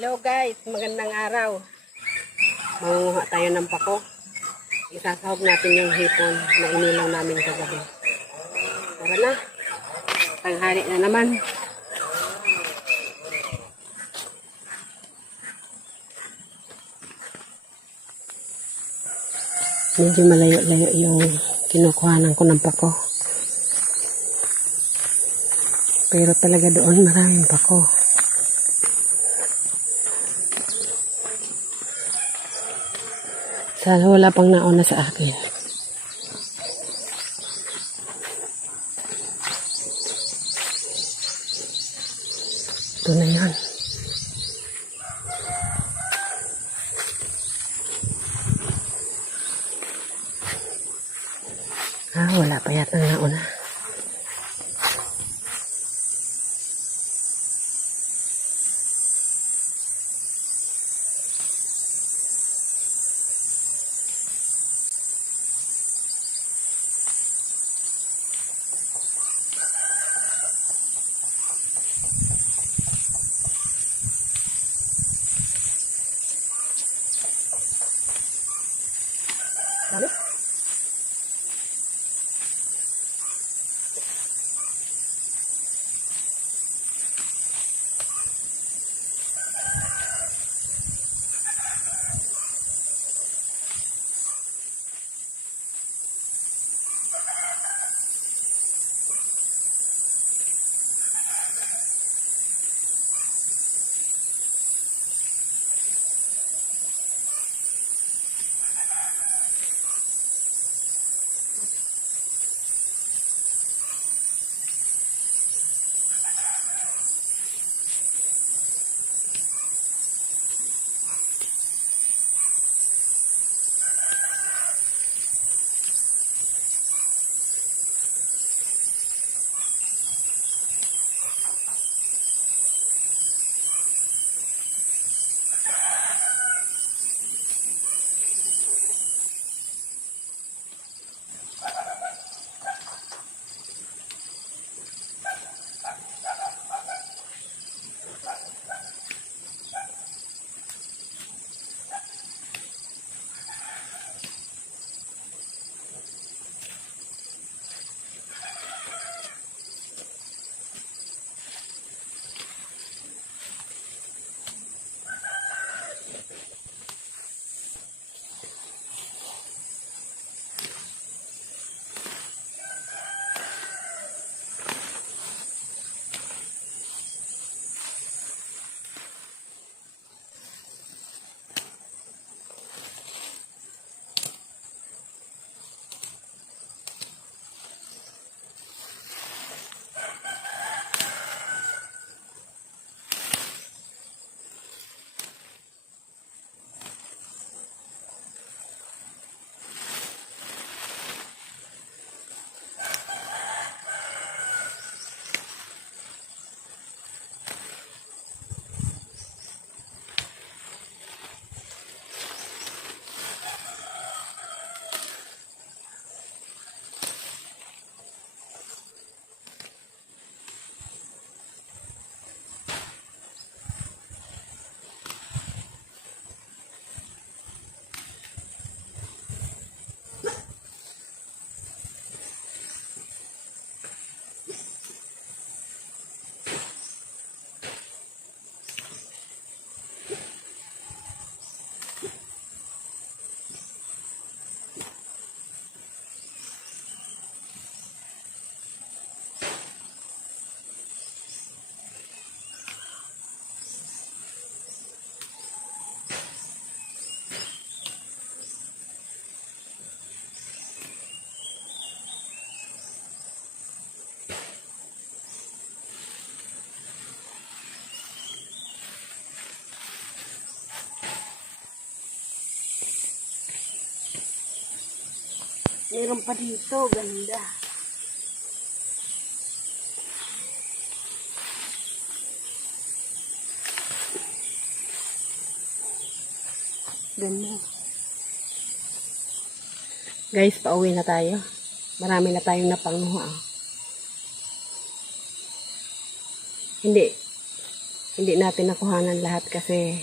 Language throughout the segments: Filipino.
Hello guys, magandang araw. Mangunguha tayo ng pako. Isasahog natin yung hipon na inilaw namin kagabi. Tara na. Tanghali na naman. Medyo malayo-layo yung kinukuhanan ko ng pako. Pero talaga doon maraming pako. Sana wala pang nauna sa akin. Ito na yan. Wala pa yata nauna. Dami. Meron pa dito, ganda. Ganda. Guys, pauwi na tayo. Marami na tayong napanguha. Hindi. Hindi natin nakuhanan lahat kasi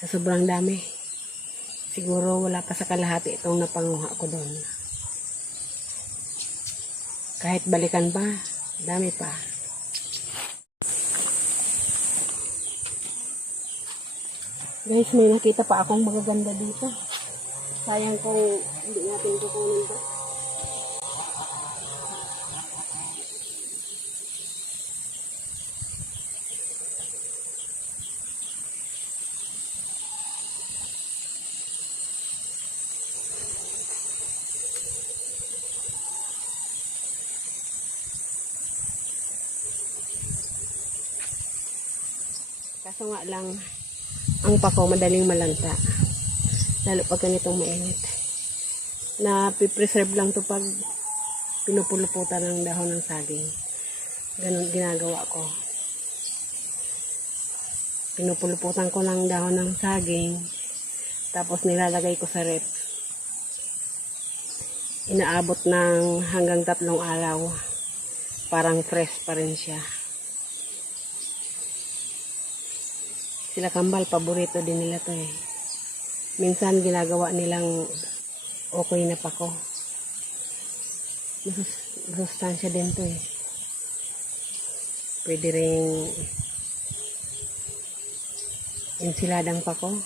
sa sobrang dami. Siguro wala pa sa kalahati itong napanguha ko doon. Kahit balikan pa, dami pa. Guys, may nakita pa akong magaganda dito. Sayang kung hindi natin kukunin to. Kaso nga lang, ang pako madaling malanta. Lalo pag ganitong mainit. Na pipreserve lang to pag pinupuluputan ng dahon ng saging. Ganun ginagawa ko. Pinupuluputan ko ng dahon ng saging. Tapos nilalagay ko sa rep. Inaabot ng hanggang 3 araw. Parang fresh pa rin siya. Sila kambal, paborito din nila to eh. Minsan ginagawa nilang okay na pako. Masustansya din to eh. Pwede ring ensiladang pako.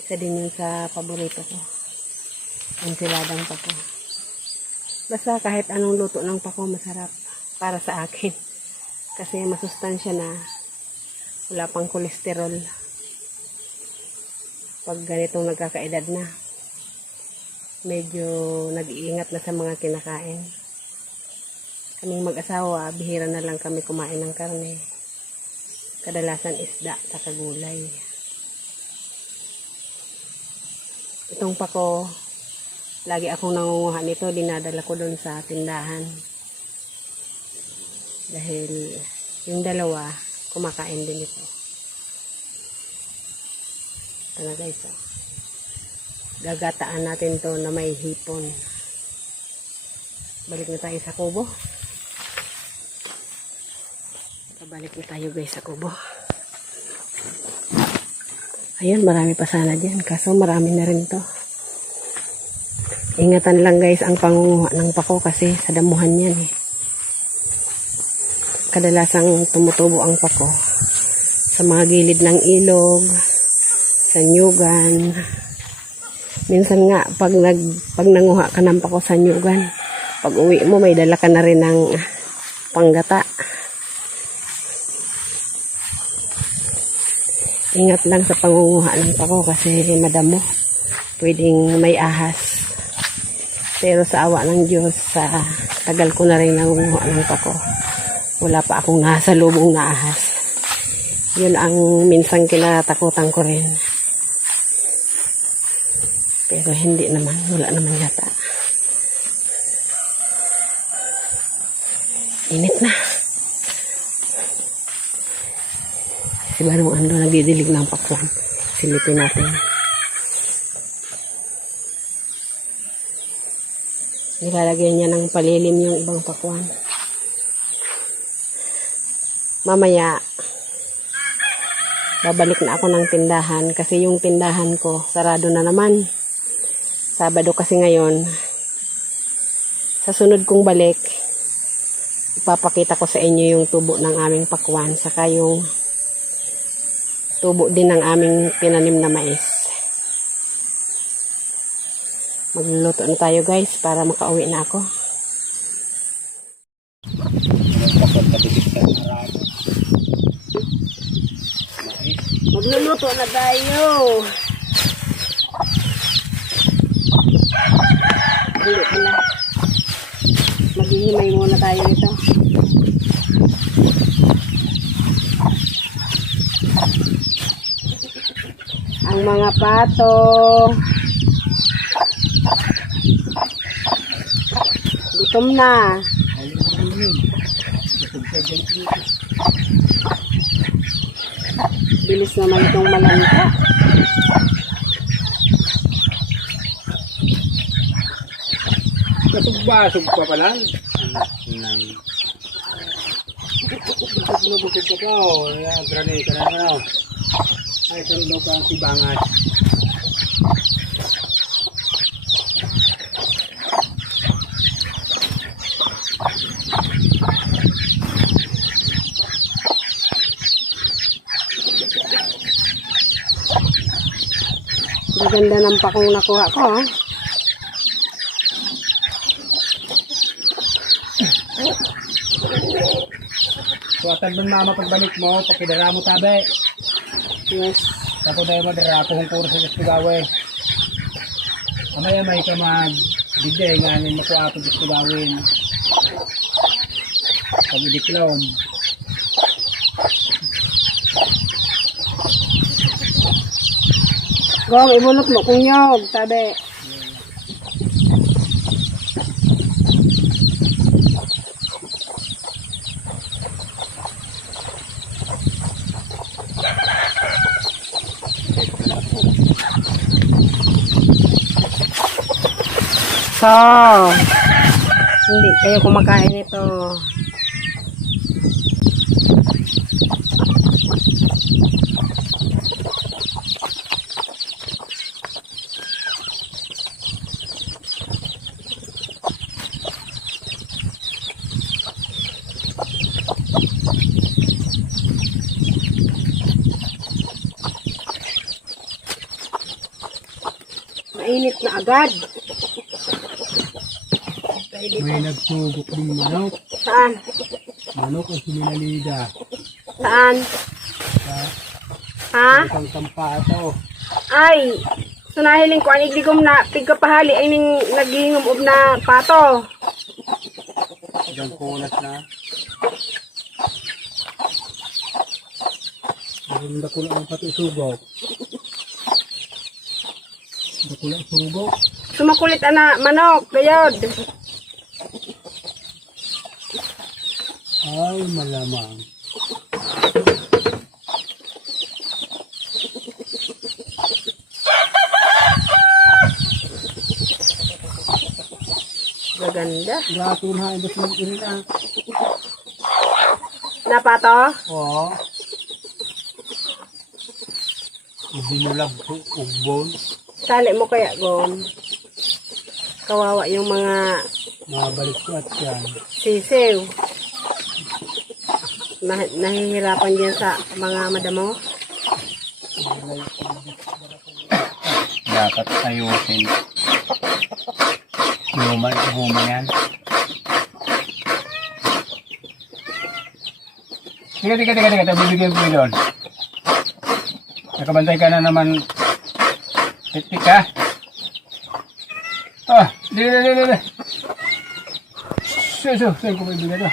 Isa din yun sa paborito ko. Ensiladang pako. Basta kahit anong luto ng pako masarap para sa akin. Kasi masustansya na. Wala pang kolesterol. Pag ganitong nagkakaedad na, medyo nag-iingat na sa mga kinakain. Kaming mag-asawa, bihira na lang kami kumain ng karne. Kadalasan isda at gulay. Itong pako, lagi akong nangunguha nito, dinadala ko doon sa tindahan. Dahil yung dalawa, kumakain din ito. Ito na guys. Gagataan natin to na may hipon. Balik na tayo sa kubo. Balik na tayo guys sa kubo. Ayun, marami pa sana dyan. Kaso marami na rin to. Ingatan lang guys ang pangunguha ng pako kasi sa damuhan yan eh. Kadalasang tumutubo ang pako sa mga gilid ng ilog, sa nyugan. Minsan nga, pag nanguha ka ng pako sa nyugan, pag uwi mo, may dala ka na rin ng panggata. Ingat lang sa pangunguha ng pako kasi madamo. Pwedeng may ahas. Pero sa awa ng Diyos, sa tagal ko na rin nangunguha ng pako. Wala pa akong nasa lubong na ahas. Yun ang minsan kinatakutan ko rin. Pero hindi naman. Wala naman yata. Init na. Si Barong Ando nagdidilig ng pakwan. Silipin natin. Nilalagyan niya ng palilim yung ibang pakwan. Mamaya, babalik na ako ng tindahan kasi yung tindahan ko, sarado na naman. Sabado kasi ngayon. Sa sunod kong balik, ipapakita ko sa inyo yung tubo ng aming pakwan, saka yung tubo din ng aming tinanim na mais. Magluluto na tayo guys para makauwi na ako. Magluluto na tayo. Hindi pala. Maghihimay muna tayo nito. Ang mga pato. Gutom na. Bilis naman itong malangka. Basog pa pala. Bukod ka po. Ayan, granay ka na naman. Ay, sarap daw ka ang sibangat. Maganda ng pakong nakuha ko, ha? Suwatan doon mama pagbalik mo, pakidara mo tabi. Yes. Tapos tayo madara, kung puro sa Gastigawe. Amaya may ka mag-bigay nga nang makuha ako gusto gawin. Pag-diplom. Gong, ibunot mo kung nyog, tabi. So, hindi kayo kumakain ito. Mainit na agad. May nagsugok ng manok. Saan? Manok ang siminalida. Saan? Ha? Isang sampato. Ay, sunahiling ko ang igligom na pigkapahali ay ning naghihingum na pato. Isang kulas na. Ang dakula ang pati sugok. Dakula sugok. Sumakulit ana manok, gayod. Ay, malamang. Gaganda. Grato na indos ng irina. Napato? Oo. Binulag ko ugbon. Sali mo kaya, Gom. Kawawa yung mga Mabalik ko at yan. sisiw. Nahihirapan dyan sa mga madamo. Dapat ayusin. Huma yan. Tiga. Bibigyan ko doon. Nakabantay ka na naman. Titik ka. Ah, dili. So, ko may bigyan to.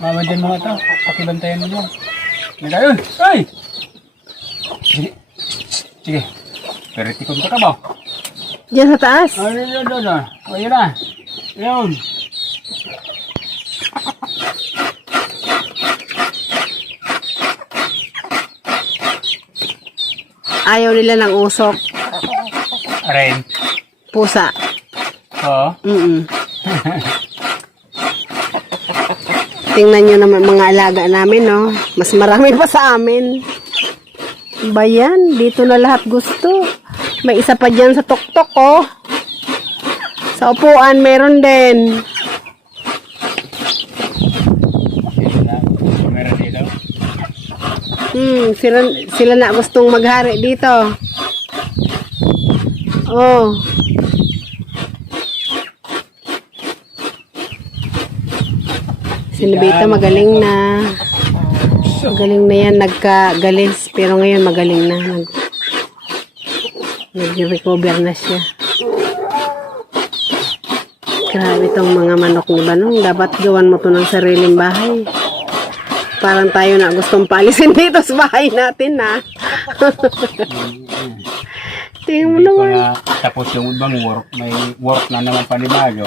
Mama dyan mga to. Pakibantayan mo dyan. Nagayun. Ay! Sige. Peritikon ka ba? Diyan sa taas? Ayun. Ayun na. Ayun. Ayaw nila ng usok. Aray. Pusa. Oo. Tingnan nyo naman mga alaga namin, no? Mas marami pa sa amin. Bayan, dito na lahat gusto. May isa pa dyan sa tuktok, oh. Sa upuan, meron din. Meron dito. Sila na gustong maghari dito. Oh. Si Nobita magaling na. Magaling na yan. Nagkagalis. Pero ngayon magaling na. Nag-recover na siya. Grabe itong mga manok ni Banong. Dapat gawan mo to ng sariling bahay. Parang tayo na gustong paalisin dito sa bahay natin, ha? Tingnan mo Hindi ko naman. na tapos yung ibang work. May work na naman panibago.